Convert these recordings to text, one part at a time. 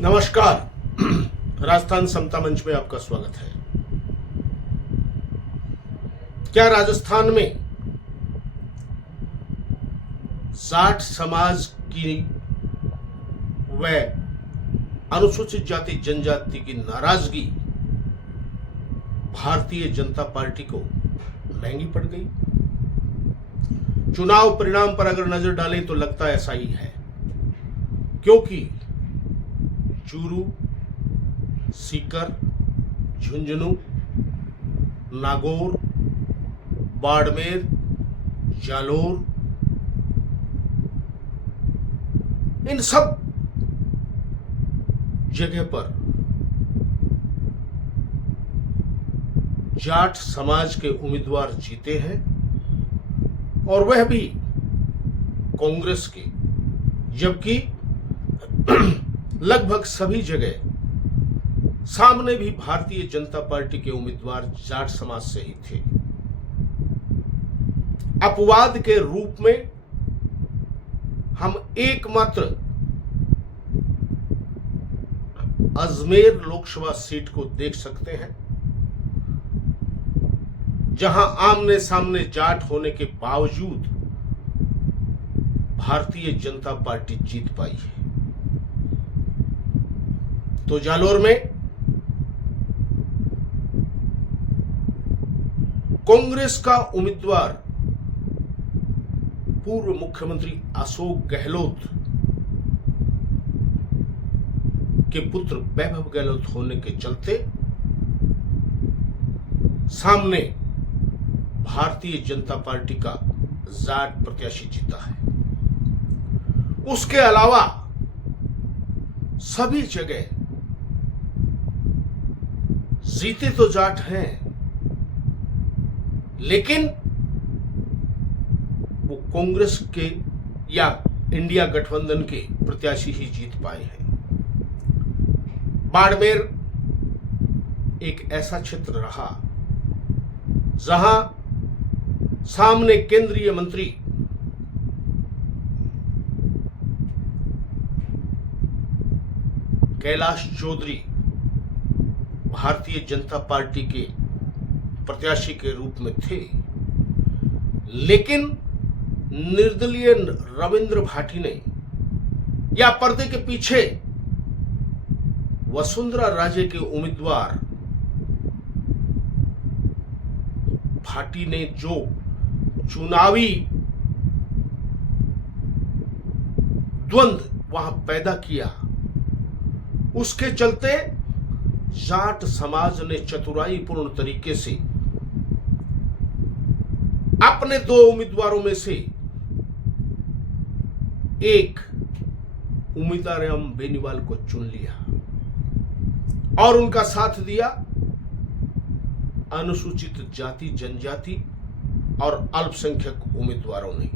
नमस्कार। राजस्थान समता मंच में आपका स्वागत है। क्या राजस्थान में जाट समाज की व अनुसूचित जाति जनजाति की नाराजगी भारतीय जनता पार्टी को महंगी पड़ गई? चुनाव परिणाम पर अगर नजर डालें तो लगता ऐसा ही है, क्योंकि चूरू, सीकर, झुंझुनू, नागौर, बाड़मेर, जालोर, इन सब जगह पर जाट समाज के उम्मीदवार जीते हैं और वह भी कांग्रेस के, जबकि लगभग सभी जगह सामने भी भारतीय जनता पार्टी के उम्मीदवार जाट समाज से ही थे। अपवाद के रूप में हम एकमात्र अजमेर लोकसभा सीट को देख सकते हैं, जहां आमने सामने जाट होने के बावजूद भारतीय जनता पार्टी जीत पाई है। तो जालोर में कांग्रेस का उम्मीदवार पूर्व मुख्यमंत्री अशोक गहलोत के पुत्र वैभव गहलोत होने के चलते सामने भारतीय जनता पार्टी का जाट प्रत्याशी जीता है। उसके अलावा सभी जगह जीते तो जाट हैं, लेकिन वो कांग्रेस के या इंडिया गठबंधन के प्रत्याशी ही जीत पाए हैं। बाड़मेर एक ऐसा क्षेत्र रहा जहां सामने केंद्रीय मंत्री कैलाश चौधरी भारतीय जनता पार्टी के प्रत्याशी के रूप में थे, लेकिन निर्दलीय रविंद्र भाटी ने या पर्दे के पीछे वसुंधरा राजे के उम्मीदवार भाटी ने जो चुनावी द्वंद्व वहां पैदा किया, उसके चलते जाट समाज ने चतुराईपूर्ण तरीके से अपने दो उम्मीदवारों में से एक उमिताराम बेनीवाल को चुन लिया और उनका साथ दिया अनुसूचित जाति जनजाति और अल्पसंख्यक उम्मीदवारों ने।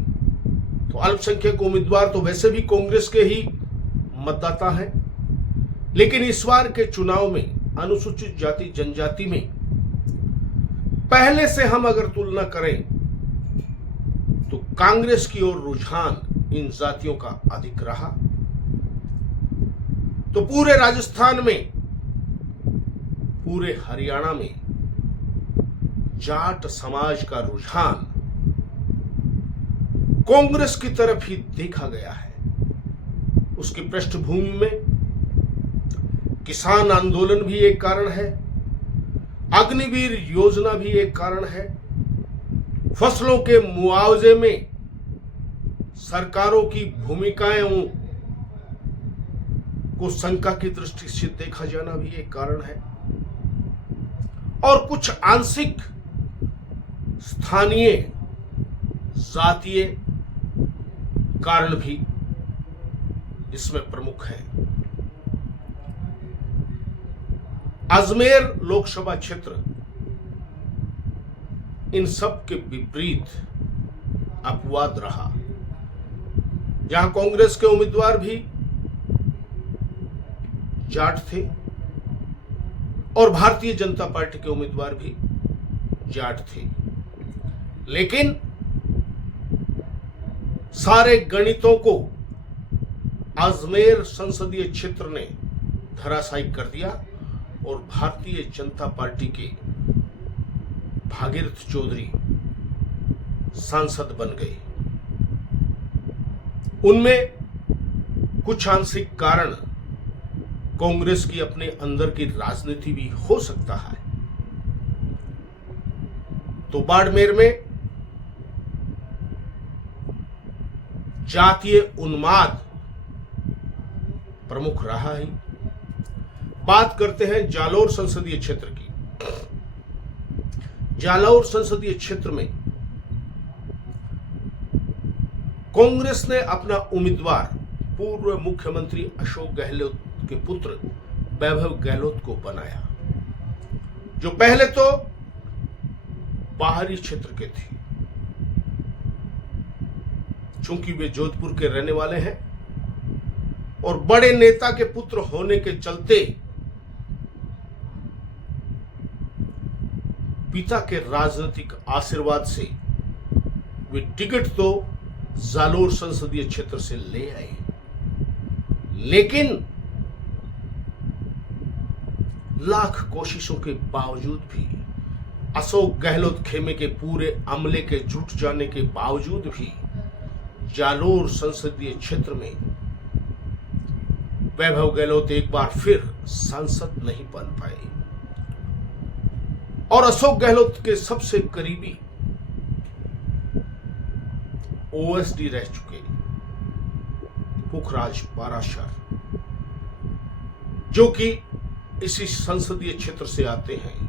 तो अल्पसंख्यक उम्मीदवार तो वैसे भी कांग्रेस के ही मतदाता हैं, लेकिन इस बार के चुनाव में अनुसूचित जाति जनजाति में पहले से हम अगर तुलना करें तो कांग्रेस की ओर रुझान इन जातियों का अधिक रहा। तो पूरे राजस्थान में, पूरे हरियाणा में जाट समाज का रुझान कांग्रेस की तरफ ही देखा गया है। उसकी पृष्ठभूमि में किसान आंदोलन भी एक कारण है, अग्निवीर योजना भी एक कारण है, फसलों के मुआवजे में सरकारों की भूमिकाएं को शंका की दृष्टि से देखा जाना भी एक कारण है, और कुछ आंशिक स्थानीय जातीय कारण भी इसमें प्रमुख है। अजमेर लोकसभा क्षेत्र इन सब के विपरीत अपवाद रहा, जहां कांग्रेस के उम्मीदवार भी जाट थे और भारतीय जनता पार्टी के उम्मीदवार भी जाट थे, लेकिन सारे गणितों को अजमेर संसदीय क्षेत्र ने धराशायी कर दिया और भारतीय जनता पार्टी के भागीरथ चौधरी सांसद बन गए। उनमें कुछ आंशिक कारण कांग्रेस की अपने अंदर की राजनीति भी हो सकता है। तो बाड़मेर में जातीय उन्माद प्रमुख रहा है। बात करते हैं जालौर संसदीय क्षेत्र की। जालौर संसदीय क्षेत्र में कांग्रेस ने अपना उम्मीदवार पूर्व मुख्यमंत्री अशोक गहलोत के पुत्र वैभव गहलोत को बनाया, जो पहले तो बाहरी क्षेत्र के थे। चूंकि वे जोधपुर के रहने वाले हैं और बड़े नेता के पुत्र होने के चलते पिता के राजनीतिक आशीर्वाद से वे टिकट तो जालोर संसदीय क्षेत्र से ले आए, लेकिन लाख कोशिशों के बावजूद भी, अशोक गहलोत खेमे के पूरे अमले के जुट जाने के बावजूद भी जालोर संसदीय क्षेत्र में वैभव गहलोत एक बार फिर सांसद नहीं बन पाए। और अशोक गहलोत के सबसे करीबी ओएसडी रह चुके पुखराज पाराशर, जो कि इसी संसदीय क्षेत्र से आते हैं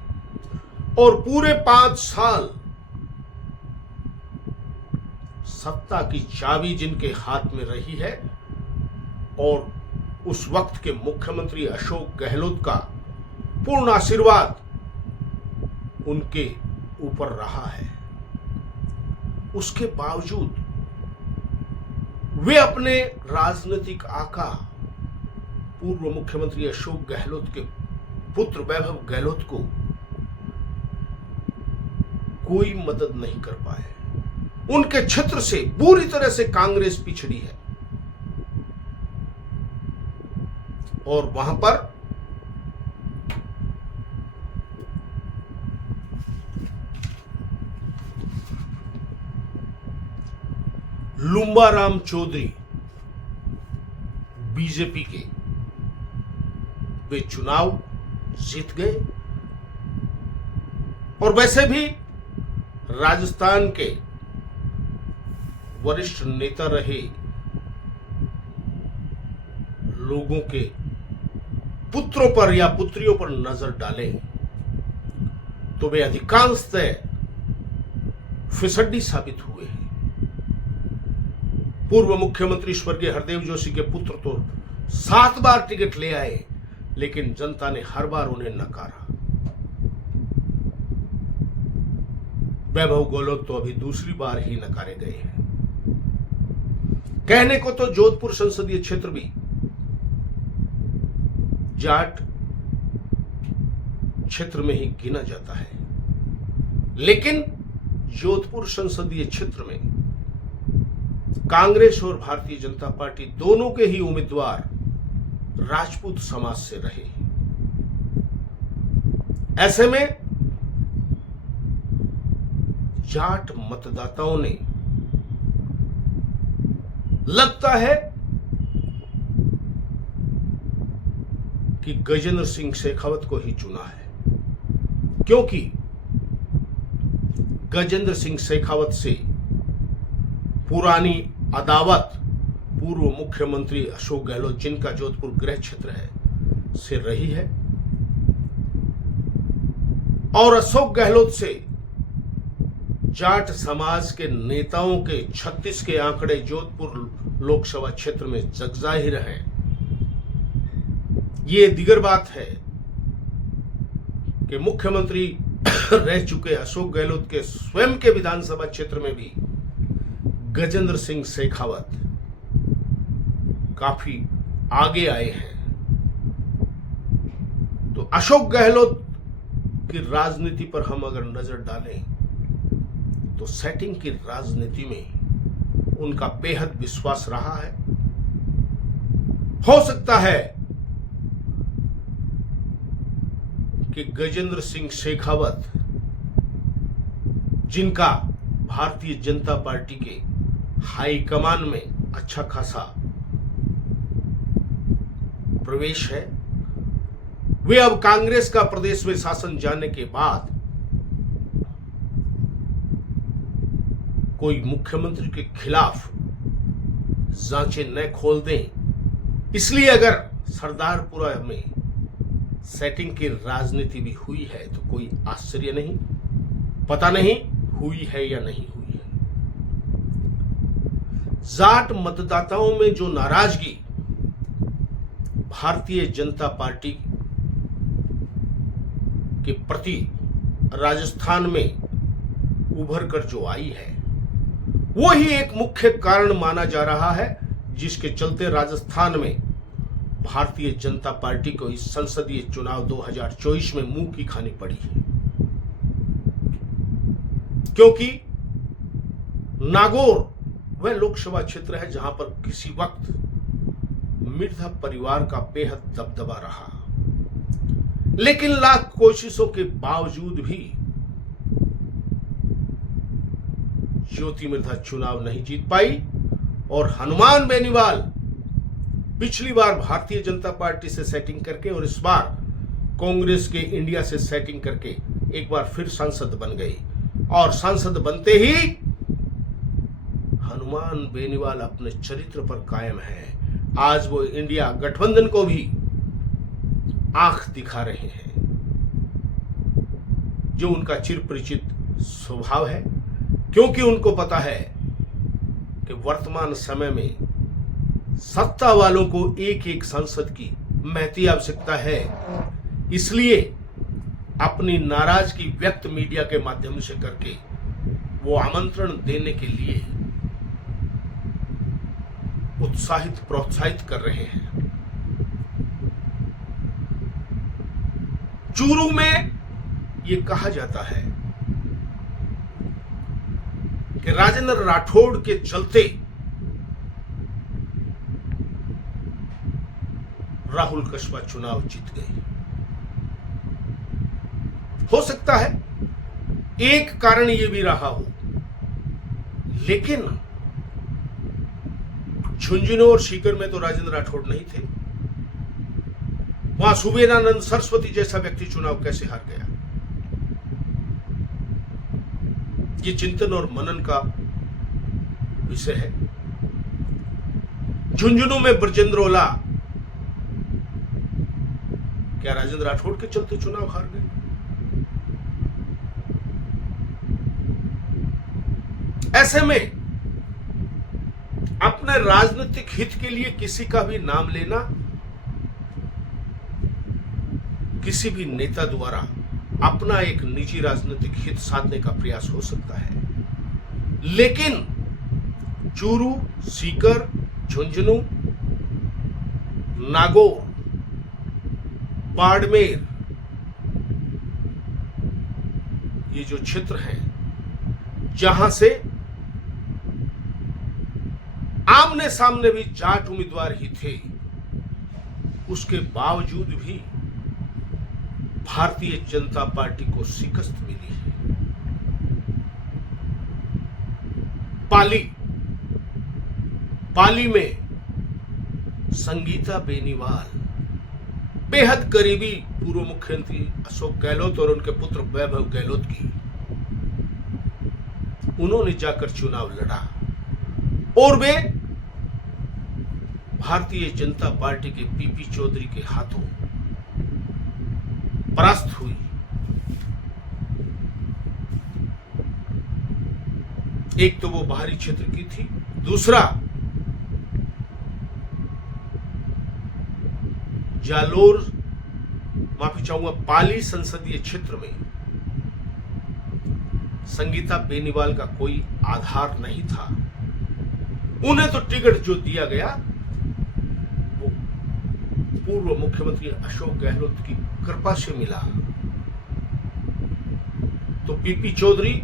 और पूरे 5 साल सत्ता की चाबी जिनके हाथ में रही है और उस वक्त के मुख्यमंत्री अशोक गहलोत का पूर्ण आशीर्वाद उनके ऊपर रहा है, उसके बावजूद वे अपने राजनीतिक आका पूर्व मुख्यमंत्री अशोक गहलोत के पुत्र वैभव गहलोत को कोई मदद नहीं कर पाए। उनके क्षेत्र से पूरी तरह से कांग्रेस पिछड़ी है और वहां पर लुम्बाराम चौधरी बीजेपी के, वे चुनाव जीत गए और वैसे भी राजस्थान के वरिष्ठ नेता रहे लोगों के पुत्रों पर या पुत्रियों पर नजर डालें तो वे अधिकांशतः फिसड्डी साबित हुए हैं। पूर्व मुख्यमंत्री स्वर्गीय हरदेव जोशी के पुत्र तो 7 बार टिकट ले आए, लेकिन जनता ने हर बार उन्हें नकारा। वैभव गहलोत तो अभी दूसरी बार ही नकारे गए हैं। कहने को तो जोधपुर संसदीय क्षेत्र भी जाट क्षेत्र में ही गिना जाता है, लेकिन जोधपुर संसदीय क्षेत्र में कांग्रेस और भारतीय जनता पार्टी दोनों के ही उम्मीदवार राजपूत समाज से रहे। ऐसे में जाट मतदाताओं ने, लगता है कि गजेंद्र सिंह शेखावत को ही चुना है, क्योंकि गजेंद्र सिंह शेखावत से पुरानी अदावत पूर्व मुख्यमंत्री अशोक गहलोत, जिनका जोधपुर गृह क्षेत्र है, से रही है और अशोक गहलोत से जाट समाज के नेताओं के 36 के आंकड़े जोधपुर लोकसभा क्षेत्र में जगजाहिर हैं। ये दिगर बात है कि मुख्यमंत्री रह चुके अशोक गहलोत के स्वयं के विधानसभा क्षेत्र में भी गजेंद्र सिंह शेखावत काफी आगे आए हैं। तो अशोक गहलोत की राजनीति पर हम अगर नजर डालें तो सेटिंग की राजनीति में उनका बेहद विश्वास रहा है। हो सकता है कि गजेंद्र सिंह शेखावत, जिनका भारतीय जनता पार्टी के हाईकमान में अच्छा खासा प्रवेश है, वे अब कांग्रेस का प्रदेश में शासन जाने के बाद कोई मुख्यमंत्री के खिलाफ जांचें न खोल दें। इसलिए अगर सरदारपुरा में सेटिंग की राजनीति भी हुई है तो कोई आश्चर्य नहीं, पता नहीं हुई है या नहीं हुई है। जाट मतदाताओं में जो नाराजगी भारतीय जनता पार्टी के प्रति राजस्थान में उभर कर जो आई है, वो ही एक मुख्य कारण माना जा रहा है, जिसके चलते राजस्थान में भारतीय जनता पार्टी को इस संसदीय चुनाव 2024 में मुंह की खानी पड़ी है। क्योंकि नागौर वह लोकसभा क्षेत्र है जहां पर किसी वक्त मिर्जा परिवार का बेहद दबदबा रहा, लेकिन लाख कोशिशों के बावजूद भी ज्योति मिर्धा चुनाव नहीं जीत पाई और हनुमान बेनीवाल पिछली बार भारतीय जनता पार्टी से सेटिंग करके और इस बार कांग्रेस के इंडिया से सेटिंग करके एक बार फिर सांसद बन गई और सांसद बनते ही हनुमान बेनीवाल अपने चरित्र पर कायम है। आज वो इंडिया गठबंधन को भी आंख दिखा रहे हैं, जो उनका चिरपरिचित स्वभाव है, क्योंकि उनको पता है कि वर्तमान समय में सत्ता वालों को एक एक सांसद की महती आवश्यकता है। इसलिए अपनी नाराजगी व्यक्त मीडिया के माध्यम से करके वो आमंत्रण देने के लिए उत्साहित प्रोत्साहित कर रहे हैं। चूरू में ये कहा जाता है कि राजेंद्र राठौड़ के चलते राहुल कस्बा चुनाव जीत गए। हो सकता है एक कारण यह भी रहा हो, लेकिन झुंझुनू और सीकर में तो राजेंद्र राठौड़ नहीं थे। वहां सुबेरानंद सरस्वती जैसा व्यक्ति चुनाव कैसे हार गया, ये चिंतन और मनन का विषय है। झुंझुनू में ब्रजेंद्र ओला क्या राजेंद्र राठौड़ के चलते चुनाव हार गए? ऐसे में अपने राजनीतिक हित के लिए किसी का भी नाम लेना किसी भी नेता द्वारा अपना एक निजी राजनीतिक हित साधने का प्रयास हो सकता है, लेकिन चूरू, सीकर, झुंझुनू, नागौर, बाड़मेर, ये जो क्षेत्र हैं जहां से आमने सामने भी जाट उम्मीदवार ही थे, उसके बावजूद भी भारतीय जनता पार्टी को शिकस्त मिली है। पाली में संगीता बेनीवाल बेहद करीबी पूर्व मुख्यमंत्री अशोक गहलोत और उनके पुत्र वैभव गहलोत की, उन्होंने जाकर चुनाव लड़ा और वे भारतीय जनता पार्टी के पीपी चौधरी के हाथों परास्त हुई। एक तो वो बाहरी क्षेत्र की थी, दूसरा जालोर, माफी चाहूंगा, पाली संसदीय क्षेत्र में संगीता बेनीवाल का कोई आधार नहीं था। उन्हें तो टिकट जो दिया गया वो पूर्व मुख्यमंत्री अशोक गहलोत की कृपा से मिला। तो पीपी चौधरी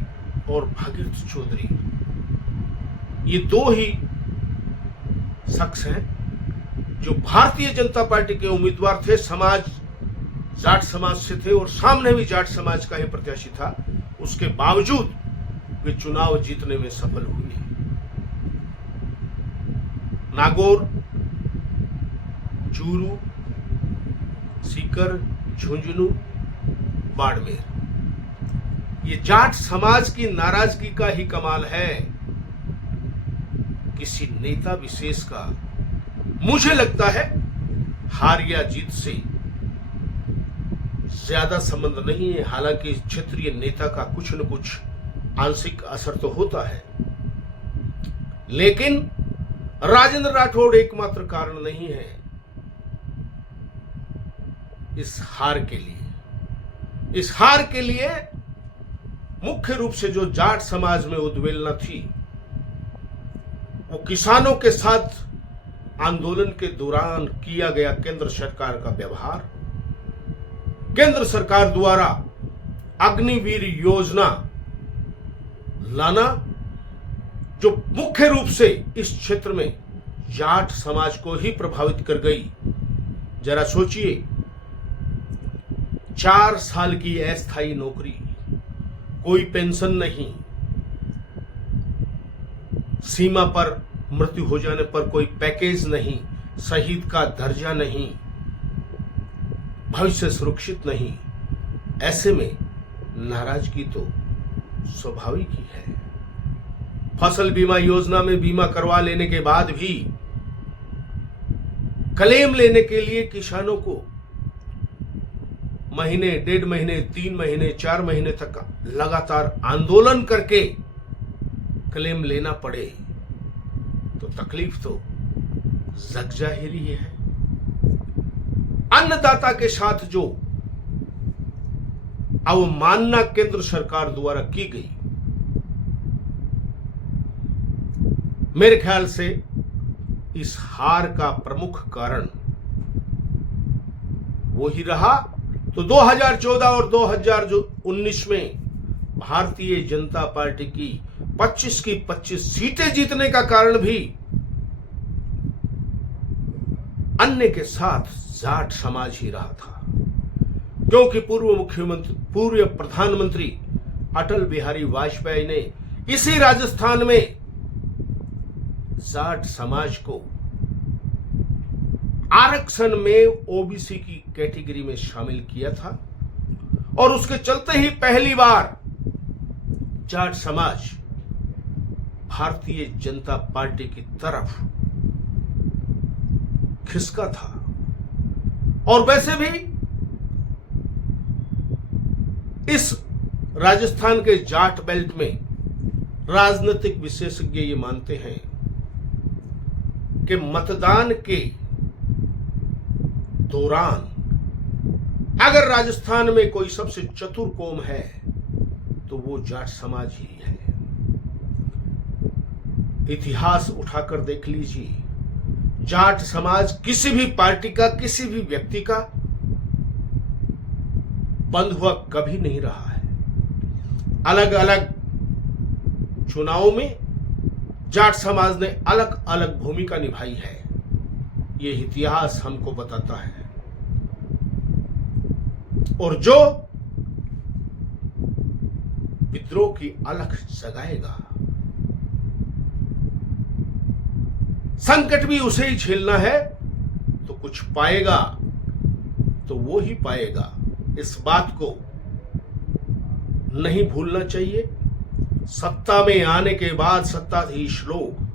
और भागीरथ चौधरी, ये दो ही शख्स हैं जो भारतीय जनता पार्टी के उम्मीदवार थे। समाज जाट समाज से थे और सामने भी जाट समाज का ही प्रत्याशी था, उसके बावजूद वे चुनाव जीतने में सफल हुए। नागौर, चूरू, सीकर, झुंझुनू, बाड़मेर, ये जाट समाज की नाराजगी का ही कमाल है। किसी नेता विशेष का मुझे लगता है हार या जीत से ज्यादा संबंध नहीं है। हालांकि क्षेत्रीय नेता का कुछ न कुछ आंशिक असर तो होता है, लेकिन राजेंद्र राठौड़ एकमात्र कारण नहीं है इस हार के लिए। इस हार के लिए मुख्य रूप से जो जाट समाज में उद्वेलना थी, वो किसानों के साथ आंदोलन के दौरान किया गया केंद्र सरकार का व्यवहार, केंद्र सरकार द्वारा अग्निवीर योजना लाना, जो मुख्य रूप से इस क्षेत्र में जाट समाज को ही प्रभावित कर गई। जरा सोचिए, 4 साल की अस्थायी नौकरी, कोई पेंशन नहीं, सीमा पर मृत्यु हो जाने पर कोई पैकेज नहीं, शहीद का दर्जा नहीं, भविष्य सुरक्षित नहीं। ऐसे में नाराजगी तो स्वाभाविक ही है। फसल बीमा योजना में बीमा करवा लेने के बाद भी क्लेम लेने के लिए किसानों को महीने, 1.5 महीने, 3 महीने, 4 महीने तक लगातार आंदोलन करके क्लेम लेना पड़े, तो तकलीफ तो जग जाहिर ही है। अन्नदाता के साथ जो अवमानना केंद्र सरकार द्वारा की गई, मेरे ख्याल से इस हार का प्रमुख कारण वो ही रहा। तो 2014 और 2019 में भारतीय जनता पार्टी की 25 की 25 सीटें जीतने का कारण भी अन्य के साथ जाट समाज ही रहा था, क्योंकि पूर्व प्रधानमंत्री अटल बिहारी वाजपेयी ने इसी राजस्थान में जाट समाज को आरक्षण में ओबीसी की कैटेगरी में शामिल किया था, और उसके चलते ही पहली बार जाट समाज भारतीय जनता पार्टी की तरफ खिसका था। और वैसे भी इस राजस्थान के जाट बेल्ट में राजनीतिक विशेषज्ञ ये मानते हैं कि मतदान के दौरान अगर राजस्थान में कोई सबसे चतुर कौम है तो वो जाट समाज ही है। इतिहास उठाकर देख लीजिए, जाट समाज किसी भी पार्टी का, किसी भी व्यक्ति का बंद हुआ कभी नहीं रहा है। अलग अलग चुनावों में जाट समाज ने अलग अलग भूमिका निभाई है, ये इतिहास हमको बताता है। और जो विद्रोह की अलख जगाएगा, संकट भी उसे ही झेलना है, तो कुछ पाएगा तो वो ही पाएगा। इस बात को नहीं भूलना चाहिए। सत्ता में आने के बाद सत्ताधीश लोग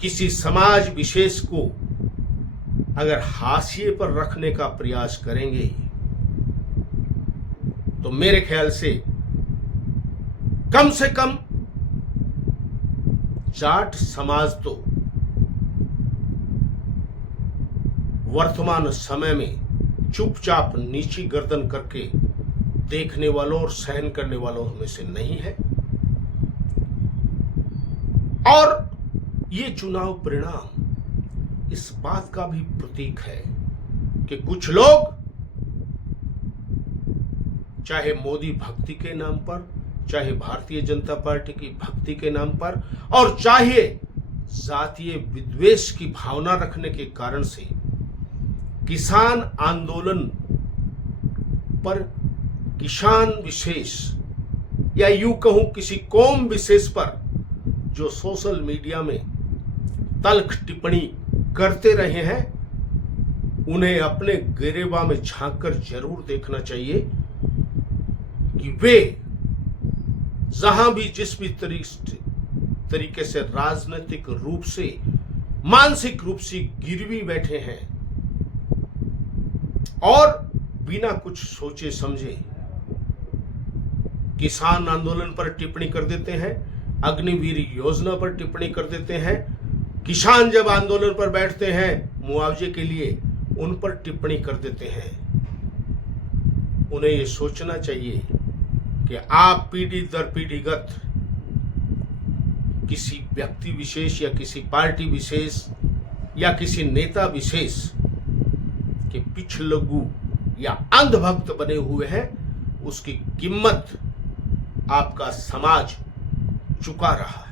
किसी समाज विशेष को अगर हाशिए पर रखने का प्रयास करेंगे तो मेरे ख्याल से कम जाट समाज तो वर्तमान समय में चुपचाप नीची गर्दन करके देखने वालों और सहन करने वालों में से नहीं है। और ये चुनाव परिणाम इस बात का भी प्रतीक है कि कुछ लोग चाहे मोदी भक्ति के नाम पर, चाहे भारतीय जनता पार्टी की भक्ति के नाम पर, और चाहे जातीय विद्वेष की भावना रखने के कारण से किसान आंदोलन पर किसान विशेष या यूं कहूं किसी कौम विशेष पर जो सोशल मीडिया में तल्ख टिप्पणी करते रहे हैं, उन्हें अपने गिरेबा में झांककर जरूर देखना चाहिए कि वे जहां भी जिस भी तरीके से राजनीतिक रूप से मानसिक रूप से गिरवी बैठे हैं और बिना कुछ सोचे समझे किसान आंदोलन पर टिप्पणी कर देते हैं, अग्निवीर योजना पर टिप्पणी कर देते हैं, किसान जब आंदोलन पर बैठते हैं मुआवजे के लिए उन पर टिप्पणी कर देते हैं। उन्हें यह सोचना चाहिए कि आप पीढ़ी दर पीढ़ीगत किसी व्यक्ति विशेष या किसी पार्टी विशेष या किसी नेता विशेष के पिछलग्गू या अंधभक्त बने हुए हैं, उसकी कीमत आपका समाज चुका रहा है।